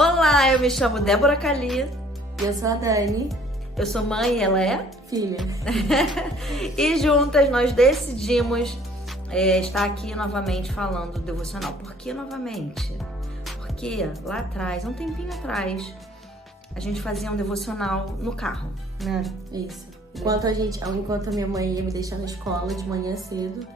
Olá, eu me chamo Débora Cali. Eu sou a Dani. Eu sou mãe e ela é Filha. E juntas nós decidimos estar aqui novamente falando do devocional. Por que novamente? Porque lá atrás, um tempinho atrás, a gente fazia um devocional no carro, né? Isso. Enquanto a minha mãe ia me deixar na escola de manhã cedo,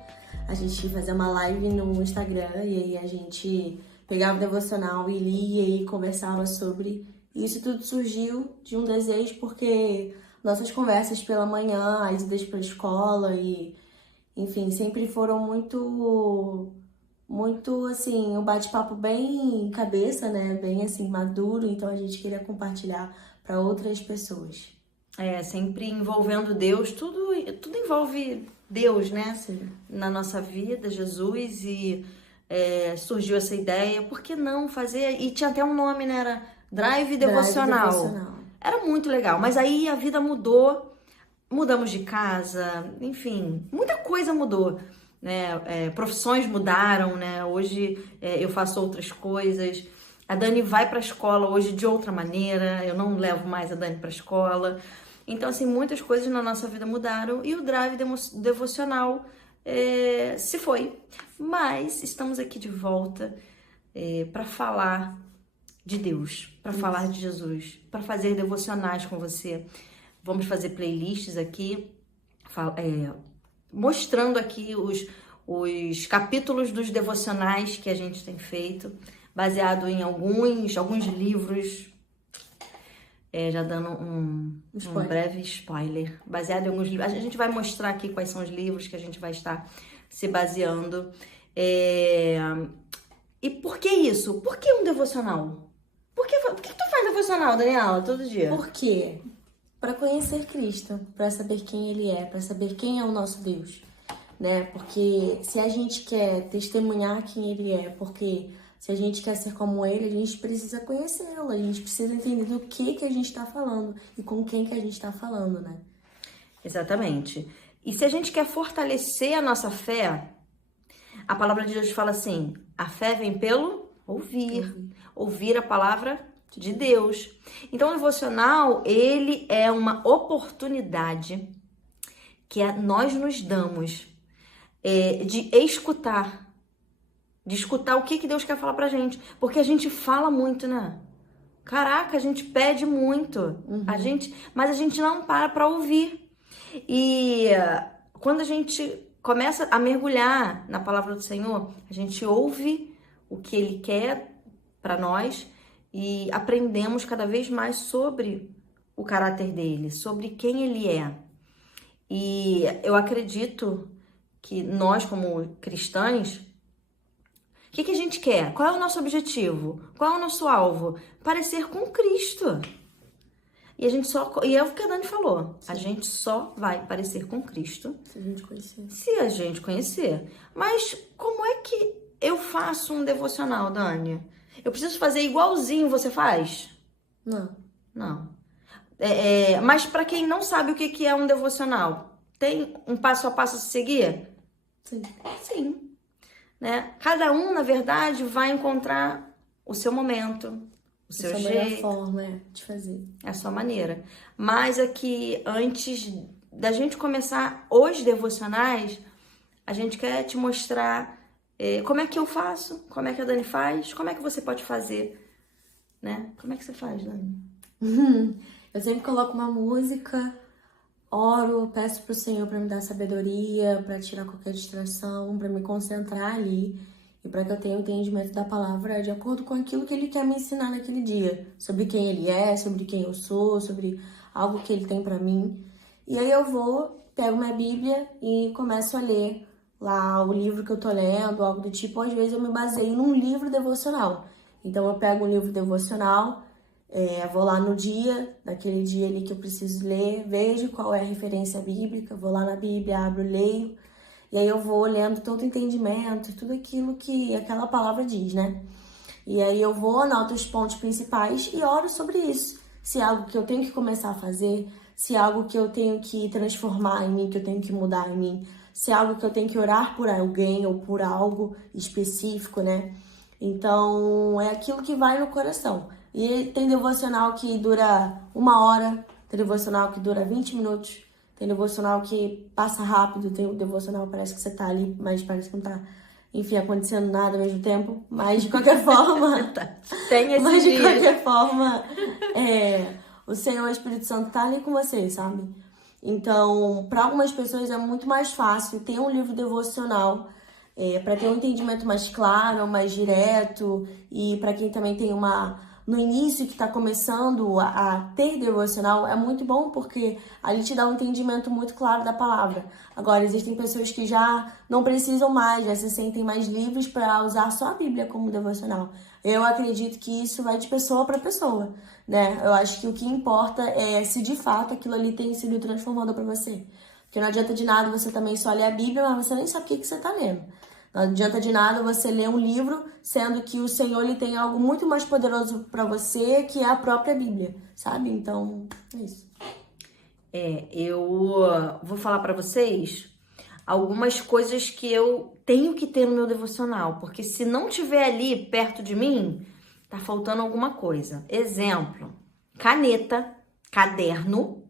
a gente ia fazer uma live no Instagram e aí a gente pegava o devocional e lia e conversava sobre. E isso tudo surgiu de um desejo porque nossas conversas pela manhã, as idas para a escola e, enfim, sempre foram muito assim, um bate-papo bem cabeça, né? Bem assim, maduro, então a gente queria compartilhar para outras pessoas. Sempre envolvendo Deus, tudo envolve Deus, né? Sim. Na nossa vida, Jesus, e surgiu essa ideia, por que não fazer? E tinha até um nome, né? Era Drive Devocional. Era muito legal, mas aí a vida mudou, mudamos de casa, enfim, muita coisa mudou, né? Profissões mudaram, né? Hoje eu faço outras coisas. A Dani vai para a escola hoje de outra maneira, eu não levo mais a Dani para a escola. Então, assim, muitas coisas na nossa vida mudaram e o Drive Devocional se foi. Mas estamos aqui de volta para falar de Deus, para falar de Jesus, para fazer devocionais com você. Vamos fazer playlists aqui, mostrando aqui os capítulos dos devocionais que a gente tem feito, baseado em alguns livros, já dando um breve spoiler, baseado em alguns livros. A gente vai mostrar aqui quais são os livros que a gente vai estar se baseando. E por que isso? Por que um devocional? Por que tu faz devocional, Daniela, todo dia? Por quê? Para conhecer Cristo, para saber quem Ele é, para saber quem é o nosso Deus, né? Porque se a gente quer testemunhar quem Ele é, porque se a gente quer ser como Ele, a gente precisa conhecê-lo, a gente precisa entender do que a gente está falando e com quem que a gente está falando, né? Exatamente. E se a gente quer fortalecer a nossa fé, a palavra de Deus fala assim, a fé vem pelo ouvir a palavra de Deus. Então, o devocional, ele é uma oportunidade que nós nos damos de escutar o que Deus quer falar pra gente. Porque a gente fala muito, né? Caraca, a gente pede muito. Mas a gente não para pra ouvir. E quando a gente começa a mergulhar na palavra do Senhor, a gente ouve o que Ele quer pra nós e aprendemos cada vez mais sobre o caráter dele, sobre quem ele é. E eu acredito que nós, como cristãos, o que a gente quer? Qual é o nosso objetivo? Qual é o nosso alvo? Parecer com Cristo. E é o que a Dani falou. Sim. A gente só vai parecer com Cristo se a gente conhecer. Mas como é que eu faço um devocional, Dani? Eu preciso fazer igualzinho você faz? Não. Mas para quem não sabe o que é um devocional, tem um passo a passo a se seguir? Sim. Né? Cada um, na verdade, vai encontrar o seu momento, o seu jeito. A melhor forma de fazer. É a sua maneira. Mas aqui, antes da gente começar os devocionais, a gente quer te mostrar como é que eu faço, como é que a Dani faz, como é que você pode fazer, né? Como é que você faz, Dani? Eu sempre coloco uma música, oro, peço pro Senhor para me dar sabedoria, para tirar qualquer distração, para me concentrar ali e para que eu tenha o entendimento da palavra de acordo com aquilo que Ele quer me ensinar naquele dia, sobre quem Ele é, sobre quem eu sou, sobre algo que Ele tem para mim. E aí eu pego minha Bíblia e começo a ler lá o livro que eu tô lendo, algo do tipo. Às vezes eu me baseio num livro devocional. Então eu pego um livro devocional, vou lá no naquele dia ali que eu preciso ler, vejo qual é a referência bíblica, vou lá na Bíblia, abro, leio, e aí eu vou lendo todo o entendimento, tudo aquilo que aquela palavra diz, né? E aí eu anoto os pontos principais e oro sobre isso. Se é algo que eu tenho que começar a fazer, se é algo que eu tenho que transformar em mim, que eu tenho que mudar em mim, se é algo que eu tenho que orar por alguém ou por algo específico, né? Então, é aquilo que vai no coração. E tem devocional que dura 1 hora, tem devocional que dura 20 minutos, tem devocional que passa rápido, tem devocional parece que você tá ali, mas parece que não tá, enfim, acontecendo nada ao mesmo tempo. Mas, de qualquer forma... Tem esse Mas, de dia. qualquer forma, o Senhor, o Espírito Santo tá ali com você, sabe? Então, para algumas pessoas é muito mais fácil ter um livro devocional para ter um entendimento mais claro, mais direto, e para quem também tem no início que está começando a ter devocional, é muito bom porque ali te dá um entendimento muito claro da palavra. Agora, existem pessoas que já não precisam mais, já se sentem mais livres para usar só a Bíblia como devocional. Eu acredito que isso vai de pessoa para pessoa, né? Eu acho que o que importa é se de fato aquilo ali tem sido transformador para você. Porque não adianta de nada você também só ler a Bíblia, mas você nem sabe o que você está lendo. Não adianta de nada você ler um livro, sendo que o Senhor ele tem algo muito mais poderoso para você, que é a própria Bíblia, sabe? Então, é isso. Eu vou falar para vocês algumas coisas que eu tenho que ter no meu devocional, porque se não tiver ali perto de mim, tá faltando alguma coisa. Exemplo, caneta, caderno,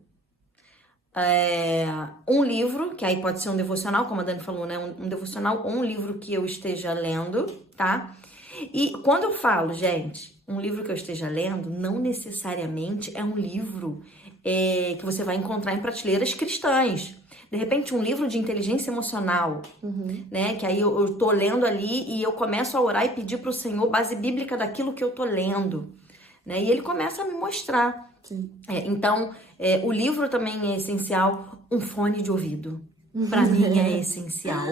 um livro, que aí pode ser um devocional, como a Dani falou, né? Um devocional ou um livro que eu esteja lendo, tá? E quando eu falo, gente, um livro que eu esteja lendo, não necessariamente é um livro que você vai encontrar em prateleiras cristãs. De repente, um livro de inteligência emocional, né? Que aí eu tô lendo ali e eu começo a orar e pedir pro Senhor base bíblica daquilo que eu tô lendo, né? E ele começa a me mostrar. Então, o livro também é essencial. Um fone de ouvido, para mim, é essencial,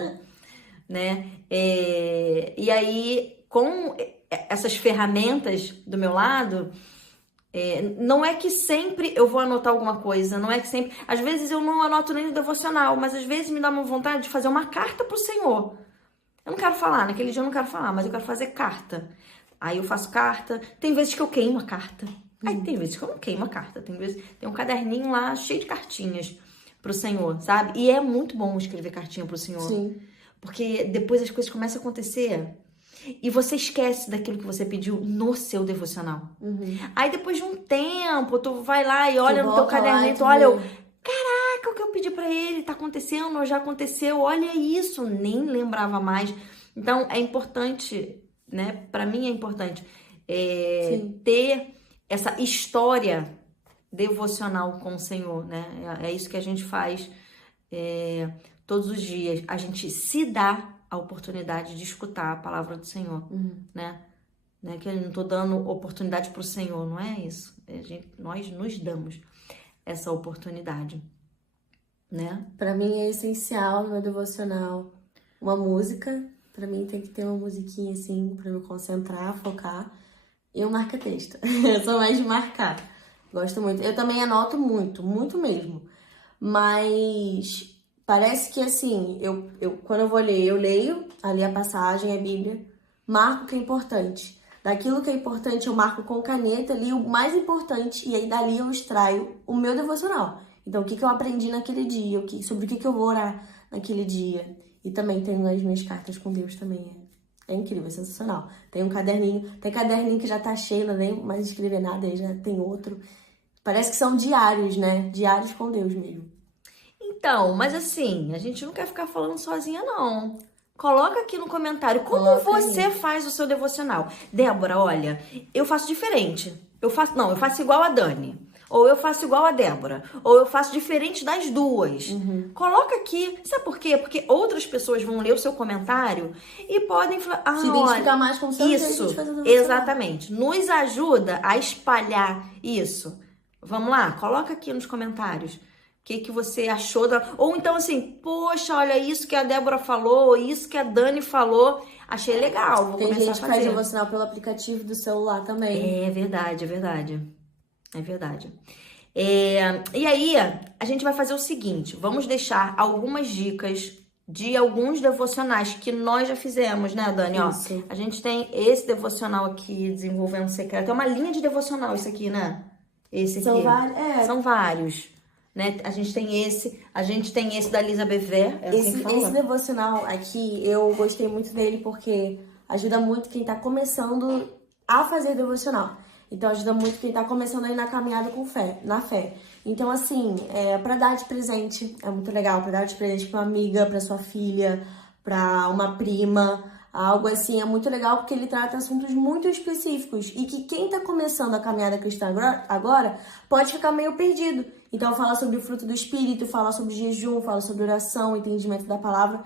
né? E aí, com essas ferramentas do meu lado, não é que sempre eu vou anotar alguma coisa, não é que sempre... Às vezes eu não anoto nem no devocional, mas às vezes me dá uma vontade de fazer uma carta pro Senhor. Eu não quero falar, naquele dia eu não quero falar, mas eu quero fazer carta. Aí eu faço carta, tem vezes que eu queimo a carta. Aí tem vezes que eu não queimo a carta, tem um caderninho lá cheio de cartinhas pro Senhor, sabe? E é muito bom escrever cartinha pro Senhor. Sim. Porque depois as coisas começam a acontecer e você esquece daquilo que você pediu no seu devocional. Aí depois de um tempo, tu vai lá e olha no teu caderninho, tu olha, caraca, o que eu pedi pra ele tá acontecendo, ou já aconteceu, olha isso, nem lembrava mais. Então é importante, né? Pra mim é importante ter essa história devocional com o Senhor, né? É isso que a gente faz todos os dias. A gente se dá a oportunidade de escutar a palavra do Senhor, né? Não é que eu não tô dando oportunidade pro Senhor, não é isso. Nós nos damos essa oportunidade, né? Pra mim é essencial no meu devocional uma música. Pra mim tem que ter uma musiquinha assim pra me concentrar, focar. E um marca-texto. Eu sou mais de marcar. Gosto muito. Eu também anoto muito, muito mesmo. Mas parece que assim, quando eu vou ler, eu leio ali a passagem, a Bíblia, marco o que é importante. Daquilo que é importante eu marco com caneta ali o mais importante e aí dali eu extraio o meu devocional. Então, o que eu aprendi naquele dia, sobre o que eu vou orar naquele dia. E também tenho as minhas cartas com Deus também. É incrível, é sensacional. Tem caderninho que já tá cheio, não lembro mais escrever nada, aí já tem outro. Parece que são diários, né? Diários com Deus mesmo. Então, mas assim, a gente não quer ficar falando sozinha, não. Coloca aqui no comentário como você faz o seu devocional. Débora, olha, eu faço diferente. Eu faço igual a Dani. Ou eu faço igual a Débora. Ou eu faço diferente das duas. Coloca aqui. Sabe por quê? Porque outras pessoas vão ler o seu comentário e podem falar... se identificar mais com o seu isso, exatamente. Nos ajuda a espalhar isso. Vamos lá? Coloca aqui nos comentários. O que você achou Ou então assim, poxa, olha isso que a Débora falou, isso que a Dani falou. Achei legal, vou começar a fazer. Tem gente que faz devocional pelo aplicativo do celular também. É verdade, é verdade. É verdade. E aí, a gente vai fazer o seguinte. Vamos deixar algumas dicas de alguns devocionais que nós já fizemos, né, Dani? Isso. Ó, a gente tem esse devocional aqui, Desenvolvendo Secreto. É uma linha de devocional isso aqui, né? Esse aqui. São vários. Né? A gente tem esse da Lisa Bever. Esse devocional aqui, eu gostei muito dele porque ajuda muito quem tá começando a fazer devocional. Então, ajuda muito quem tá começando aí na caminhada com fé, na fé. Então, assim, pra dar de presente, é muito legal. Pra dar de presente pra uma amiga, pra sua filha, pra uma prima, algo assim, é muito legal porque ele trata assuntos muito específicos e que quem tá começando a caminhada cristã agora pode ficar meio perdido. Então, fala sobre o fruto do Espírito, fala sobre jejum, fala sobre oração, entendimento da palavra.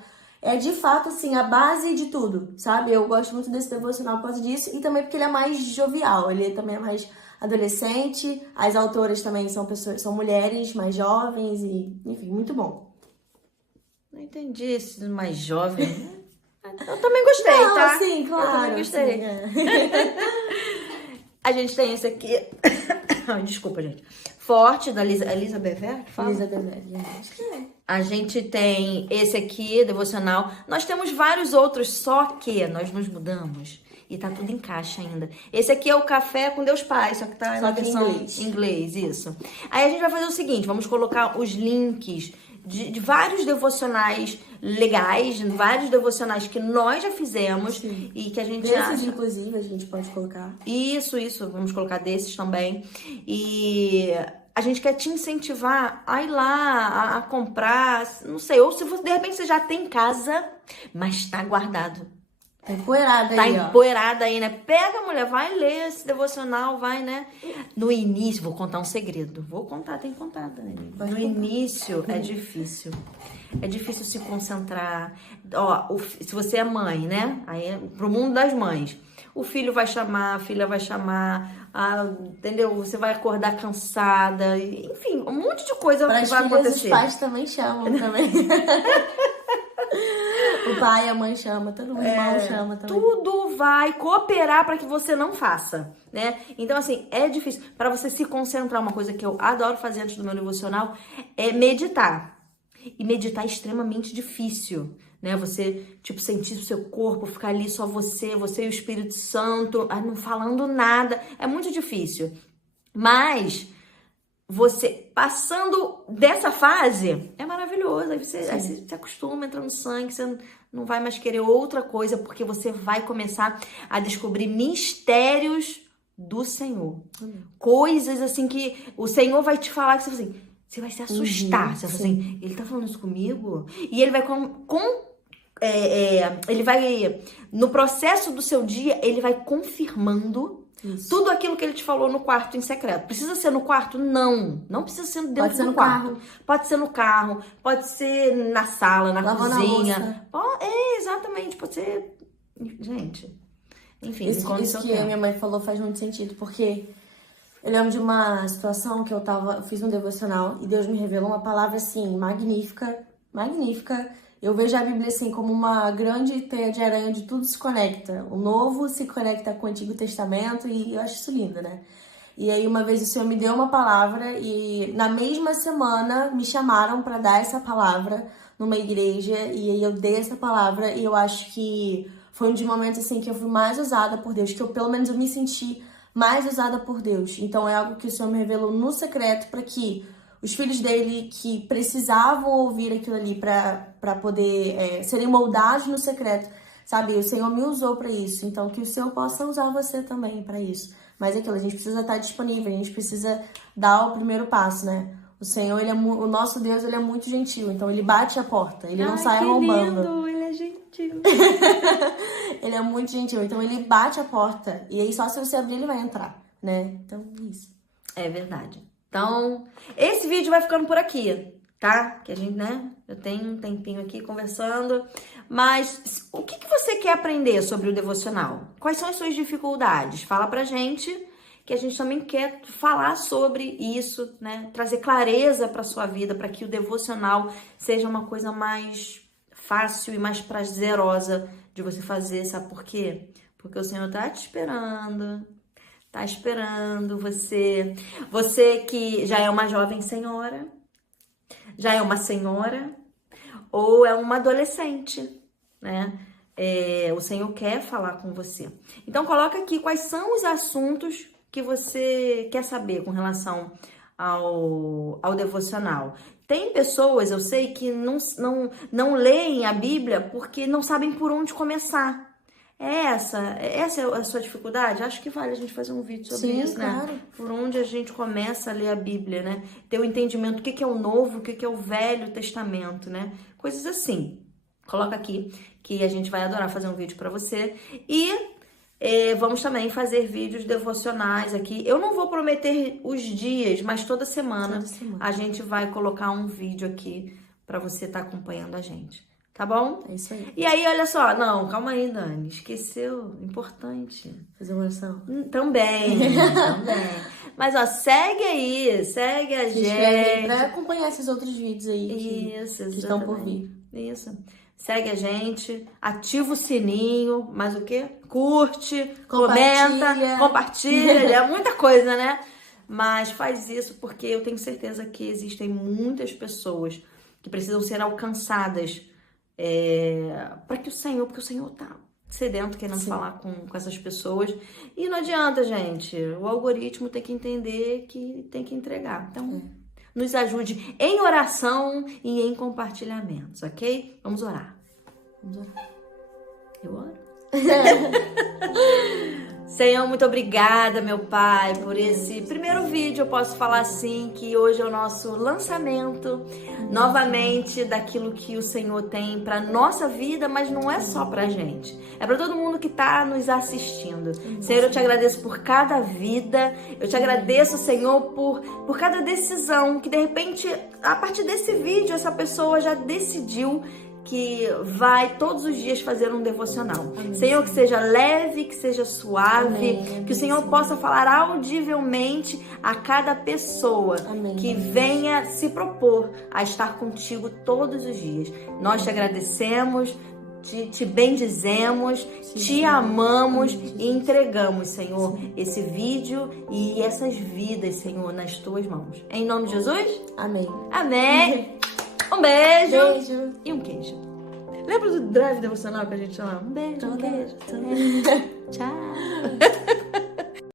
É de fato, assim, a base de tudo, sabe? Eu gosto muito desse devocional por causa disso e também porque ele é mais jovial, ele também é mais adolescente. As autoras também são mulheres mais jovens e, enfim, muito bom. Não entendi esse mais jovem. Eu também gostei, Não, tá? Sim, claro. Eu também gostei. Sim, A gente tem esse aqui. Ai, desculpa, gente. Forte, da Elisa Bever, que fala? Elisa Bever, acho que é. A gente tem esse aqui, devocional. Nós temos vários outros, só que nós nos mudamos. E tá tudo em caixa ainda. Esse aqui é o Café com Deus Pai, só que tá na versão em inglês, isso. Aí a gente vai fazer o seguinte, vamos colocar os links de vários devocionais legais, vários devocionais que nós já fizemos. Sim. E que a gente desses, acha... inclusive, a gente pode colocar. Isso, vamos colocar desses também. E a gente quer te incentivar a ir lá, a comprar, não sei, ou se você, de repente você já tem em casa, mas tá guardado. Tá empoeirada aí, Tá empoeirada aí, né? Pega, mulher, vai ler esse devocional, vai, né? No início, vou contar um segredo. Vou contar, tem que contar, Dani. No início é difícil. É difícil se concentrar. Ó, se você é mãe, né? Aí é pro mundo das mães. O filho vai chamar, a filha vai chamar, entendeu? Você vai acordar cansada, enfim, um monte de coisa vai acontecer. Os pais também chamam também. O pai, a mãe chama, todo mundo irmão chama também. Tudo vai cooperar para que você não faça, né? Então, assim, é difícil. Para você se concentrar, uma coisa que eu adoro fazer antes do meu devocional é meditar. E meditar é extremamente difícil, né? Você, tipo, sentir o seu corpo, ficar ali só você e o Espírito Santo, não falando nada. É muito difícil. Mas você passando dessa fase é maravilhoso. Aí você se acostuma, entra no sangue, você não vai mais querer outra coisa, porque você vai começar a descobrir mistérios do Senhor. Coisas assim que o Senhor vai te falar que você assim, você vai se assustar. Você vai assim, ele tá falando isso comigo? E ele vai ele vai, no processo do seu dia, ele vai confirmando tudo aquilo que ele te falou no quarto em secreto. Precisa ser no quarto? Não precisa ser dentro do quarto. Pode ser no carro, pode ser na sala, na cozinha. Exatamente, pode ser... Gente, enfim. Isso que a minha mãe falou faz muito sentido, porque eu lembro de uma situação que eu fiz um devocional e Deus me revelou uma palavra assim, magnífica. Eu vejo a Bíblia assim como uma grande teia de aranha onde tudo se conecta. O Novo se conecta com o Antigo Testamento e eu acho isso lindo, né? E aí uma vez o Senhor me deu uma palavra e na mesma semana me chamaram para dar essa palavra numa igreja e aí eu dei essa palavra e eu acho que foi um dos momentos assim que eu fui mais usada por Deus, que eu pelo menos eu me senti mais usada por Deus. Então é algo que o Senhor me revelou no secreto para que os filhos dele que precisavam ouvir aquilo ali para poder serem moldados no secreto, sabe? O Senhor me usou para isso, então que o Senhor possa usar você também para isso. Mas é aquilo, a gente precisa estar disponível, a gente precisa dar o primeiro passo, né? O Senhor, o nosso Deus, ele é muito gentil, então ele bate a porta, ele não sai arrombando. Lindo, ele é gentil. Ele é muito gentil, então ele bate a porta e aí só se você abrir ele vai entrar, né? Então, isso. É verdade. Então, esse vídeo vai ficando por aqui, tá? Que a gente, né? Eu tenho um tempinho aqui conversando. Mas o que você quer aprender sobre o devocional? Quais são as suas dificuldades? Fala pra gente, que a gente também quer falar sobre isso, né? Trazer clareza pra sua vida, para que o devocional seja uma coisa mais fácil e mais prazerosa de você fazer. Sabe por quê? Porque o Senhor tá te esperando. Tá esperando você. Você que já é uma jovem senhora, já é uma senhora, ou é uma adolescente, né? O Senhor quer falar com você. Então, coloca aqui quais são os assuntos que você quer saber com relação ao devocional. Tem pessoas, eu sei, que não leem a Bíblia porque não sabem por onde começar. Essa é a sua dificuldade? Acho que vale a gente fazer um vídeo sobre isso, claro. né? Por onde a gente começa a ler a Bíblia, né? Ter o entendimento do que é o Novo, o que é o Velho Testamento, né? Coisas assim. Coloca aqui que a gente vai adorar fazer um vídeo pra você. E vamos também fazer vídeos devocionais aqui. Eu não vou prometer os dias, mas toda semana a gente vai colocar um vídeo aqui pra você estar acompanhando a gente. Tá bom? É isso aí. E aí, olha só. Não, calma aí, Dani. Esqueceu. Importante. Fazer uma oração. Também. Mas, ó, segue a Se inscreve aí gente. pra acompanhar esses outros vídeos aí Isso, que estão por vir. Isso. Segue a gente, ativa o sininho, mais o quê? Curte, comenta, compartilha, é muita coisa, né? Mas faz isso porque eu tenho certeza que existem muitas pessoas que precisam ser alcançadas porque o Senhor tá sedento querendo falar com essas pessoas. E não adianta, gente. O algoritmo tem que entender que tem que entregar. Então, nos ajude em oração e em compartilhamentos, ok? Vamos orar. Eu oro? Senhor, muito obrigada, meu Pai, por esse primeiro vídeo. Eu posso falar assim, que hoje é o nosso lançamento, novamente, daquilo que o Senhor tem para nossa vida, mas não é só pra gente. É para todo mundo que tá nos assistindo. Senhor, eu te agradeço por cada vida. Eu te agradeço, Senhor, por cada decisão que, de repente, a partir desse vídeo, essa pessoa já decidiu que vai todos os dias fazer um devocional. Amém. Senhor, que seja leve, que seja suave, amém, que o Senhor possa falar audivelmente a cada pessoa que venha se propor a estar contigo todos os dias. Nós te agradecemos, te bendizemos, te amamos e entregamos, Senhor, esse vídeo e essas vidas, Senhor, nas tuas mãos. Em nome de Jesus? Amém. Amém. Um beijo e um queijo. Lembra do drive devocional que a gente chama? Um beijo, um queijo. Tchau.